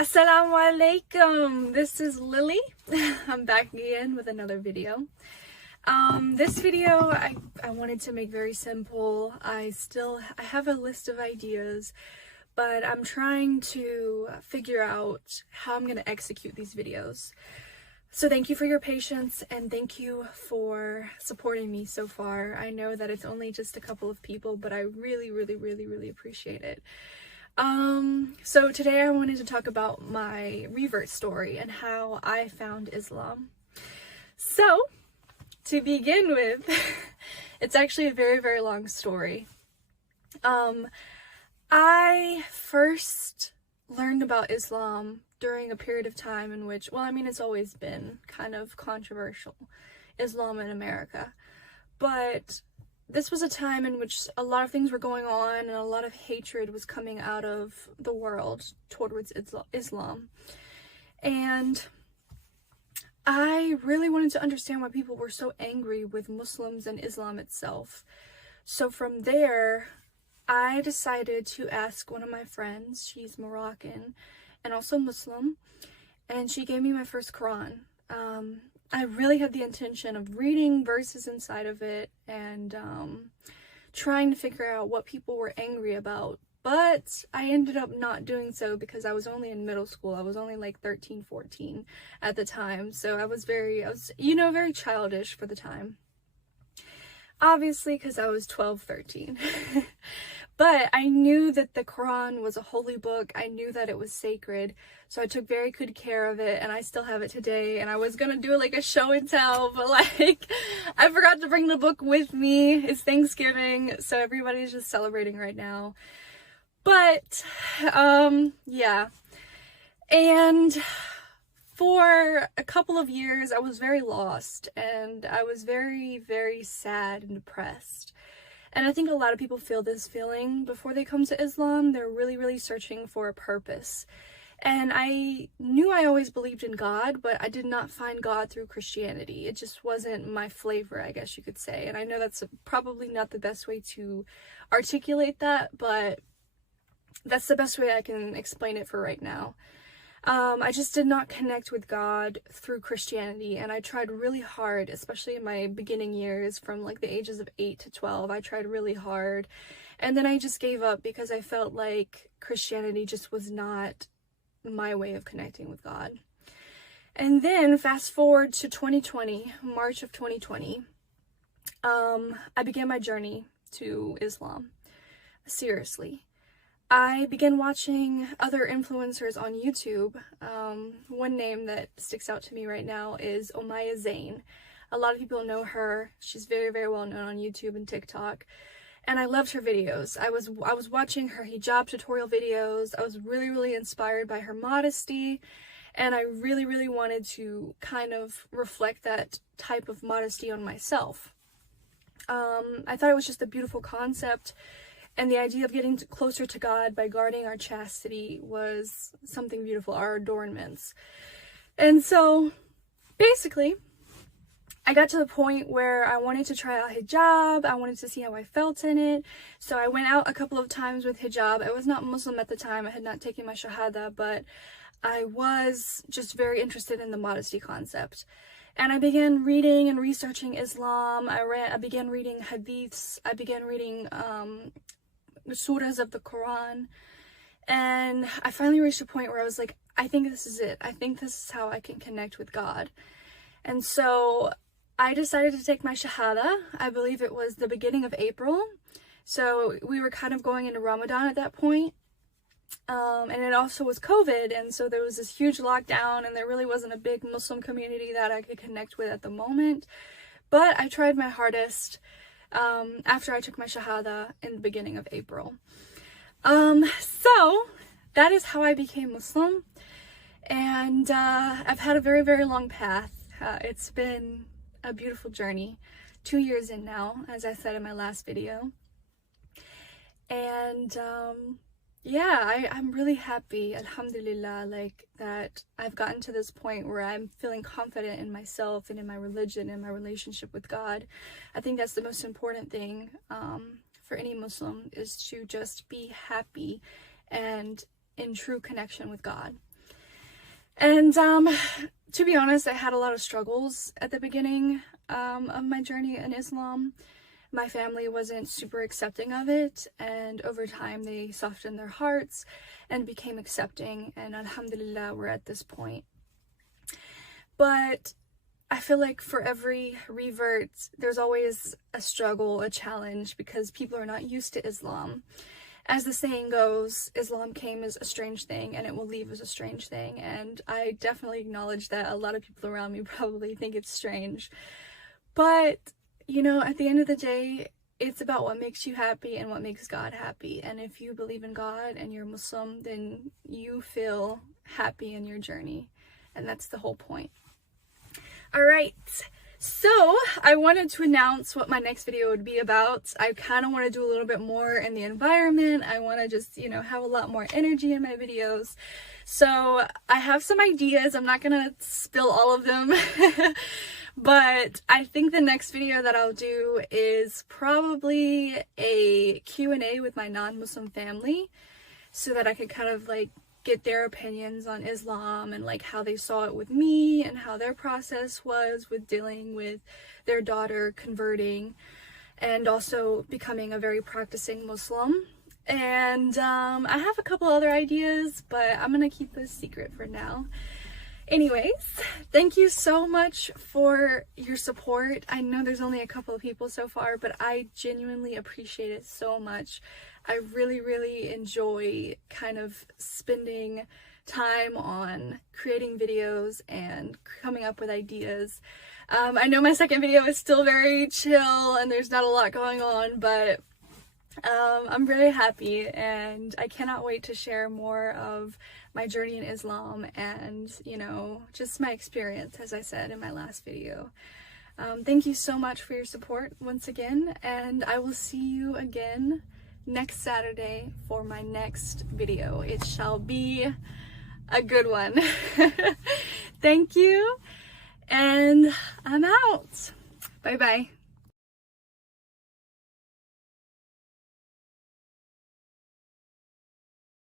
Assalamu alaikum. This is Lily. I'm back again with another video. This video I wanted to make very simple. I have a list of ideas, but I'm trying to figure out how I'm going to execute these videos. So thank you for your patience and thank you for supporting me so far. I know that it's only just a couple of people, but I really appreciate it. So today I wanted to talk about my revert story and how I found Islam. So, to begin with, it's actually a very long story. I first learned about Islam during a period of time in which, it's always been kind of controversial, Islam in America, but this was a time in which a lot of things were going on and a lot of hatred was coming out of the world towards Islam. And I really wanted to understand why people were so angry with Muslims and Islam itself. So from there, I decided to ask one of my friends. She's Moroccan and also Muslim, and she gave me my first Quran. I really had the intention of reading verses inside of it and trying to figure out what people were angry about, but I ended up not doing so because I was only in middle school. I was only like 13, 14 at the time, so I was very childish for the time. Obviously, because I was 12, 13. But I knew that the Quran was a holy book. I knew that it was sacred. So I took very good care of it, and I still have it today. And I was gonna do like a show and tell, but I forgot to bring the book with me. It's Thanksgiving, so everybody's just celebrating right now. But, yeah. And for a couple of years, I was very lost, and I was very sad and depressed. And I think a lot of people feel this feeling before they come to Islam. They're really searching for a purpose. And I knew I always believed in God, but I did not find God through Christianity. It just wasn't my flavor, I guess you could say. And I know that's probably not the best way to articulate that, but that's the best way I can explain it for right now. I just did not connect with God through Christianity, and I tried really hard, especially in my beginning years from like the ages of 8 to 12. I tried really hard, and then I just gave up because I felt like Christianity just was not my way of connecting with God. And then fast forward to 2020, March of 2020, I began my journey to Islam. Seriously. I began watching other influencers on YouTube. One name that sticks out to me right now is Omaya Zain. A lot of people know her. She's very well known on YouTube and TikTok. And I loved her videos. I was watching her hijab tutorial videos. I was really inspired by her modesty. And I really wanted to kind of reflect that type of modesty on myself. I thought it was just a beautiful concept. And the idea of getting closer to God by guarding our chastity was something beautiful, our adornments. And so, basically, I got to the point where I wanted to try out hijab. I wanted to see how I felt in it. So I went out a couple of times with hijab. I was not Muslim at the time. I had not taken my shahada, but I was just very interested in the modesty concept. And I began reading and researching Islam. I began reading hadiths. I began reading the surahs of the Quran, and I finally reached a point where I was like, I think this is it. I think this is how I can connect with God. And so I decided to take my shahada. I believe it was the beginning of April, so we were kind of going into Ramadan at that point. And it also was COVID, and so there was this huge lockdown, and there really wasn't a big Muslim community that I could connect with at the moment. But I tried my hardest after I took my shahada in the beginning of April. So that is how I became Muslim, and I've had a very long path. It's been a beautiful journey, 2 years in now, as I said in my last video. And yeah, I'm really happy, alhamdulillah, that I've gotten to this point where I'm feeling confident in myself and in my religion and my relationship with God. I think that's the most important thing for any Muslim, is to just be happy and in true connection with God. And to be honest, I had a lot of struggles at the beginning of my journey in Islam. My family wasn't super accepting of it, and over time they softened their hearts and became accepting, and alhamdulillah, we're at this point. But I feel like for every revert, there's always a struggle, a challenge, because people are not used to Islam. As the saying goes, Islam came as a strange thing and it will leave as a strange thing, and I definitely acknowledge that a lot of people around me probably think it's strange. But, you know, at the end of the day, it's about what makes you happy and what makes God happy. And if you believe in God and you're Muslim, then you feel happy in your journey. And that's the whole point. Alright, so I wanted to announce what my next video would be about. I kind of want to do a little bit more in the environment. I want to just, you know, have a lot more energy in my videos. So I have some ideas. I'm not going to spill all of them. But I think the next video that I'll do is probably a Q&A with my non-Muslim family, so that I could kind of like get their opinions on Islam and like how they saw it with me and how their process was with dealing with their daughter converting and also becoming a very practicing Muslim. And I have a couple other ideas, but I'm gonna keep those secret for now. Anyways, thank you so much for your support. I know there's only a couple of people so far, but I genuinely appreciate it so much. I really enjoy kind of spending time on creating videos and coming up with ideas. I know my second video is still very chill and there's not a lot going on, but I'm really happy and I cannot wait to share more of my journey in Islam and, you know, just my experience, as I said in my last video. Thank you so much for your support once again, and I will see you again next Saturday for my next video. It shall be a good one. Thank you, and I'm out. Bye bye.